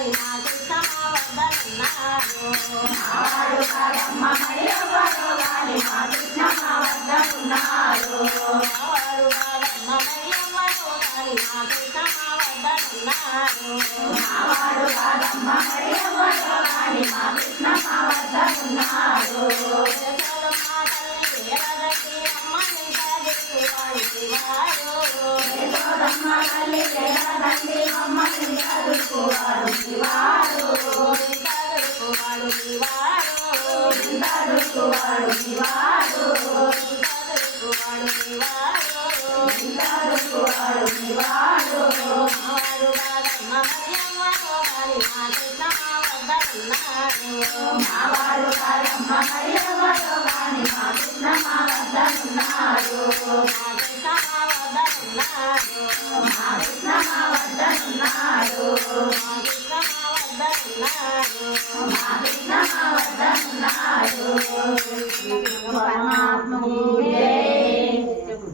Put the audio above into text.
గాని మా కృష్ణ మా వద్దనున్నాడు మావాడు కాదమ్మ మరి ఎవరో గాని మా కృష్ణ మా వద్దనున్నాడు మావాడు కాదమ్మ మరి ఎవరో గాని మా కృష్ణ మా వద్దనున్నాడు మావాడు కాదమ్మ మరి ఎవరో గాని మా కృష్ణ మా వద్దనున్నాడు యశోదమ్మ తల్లి జగదండి అమ్మని చదువుకోవాడు శివాడు చదువుకోవాడు శివాడు చదువుకోవాడు శివాడు చదువుకోవాడు శివాడు చదువుకోవాడు శివాడు మావాడు కాదమ్మ మరియమ్మతో గాని మా కృష్ణ మా వద్దనున్నాడు మావాడు కాదమ్మ మరి ఎవరో గాని మా కృష్ణ మా వద్దనున్నాడు మా కృష్ణ మా వద్దనున్నాడు మా కృష్ణ మా వద్దనున్నాడు మా కృష్ణ మా వద్దనున్నాడు మా కృష్ణ మా వద్దనున్నాడు పరమాత్ముడు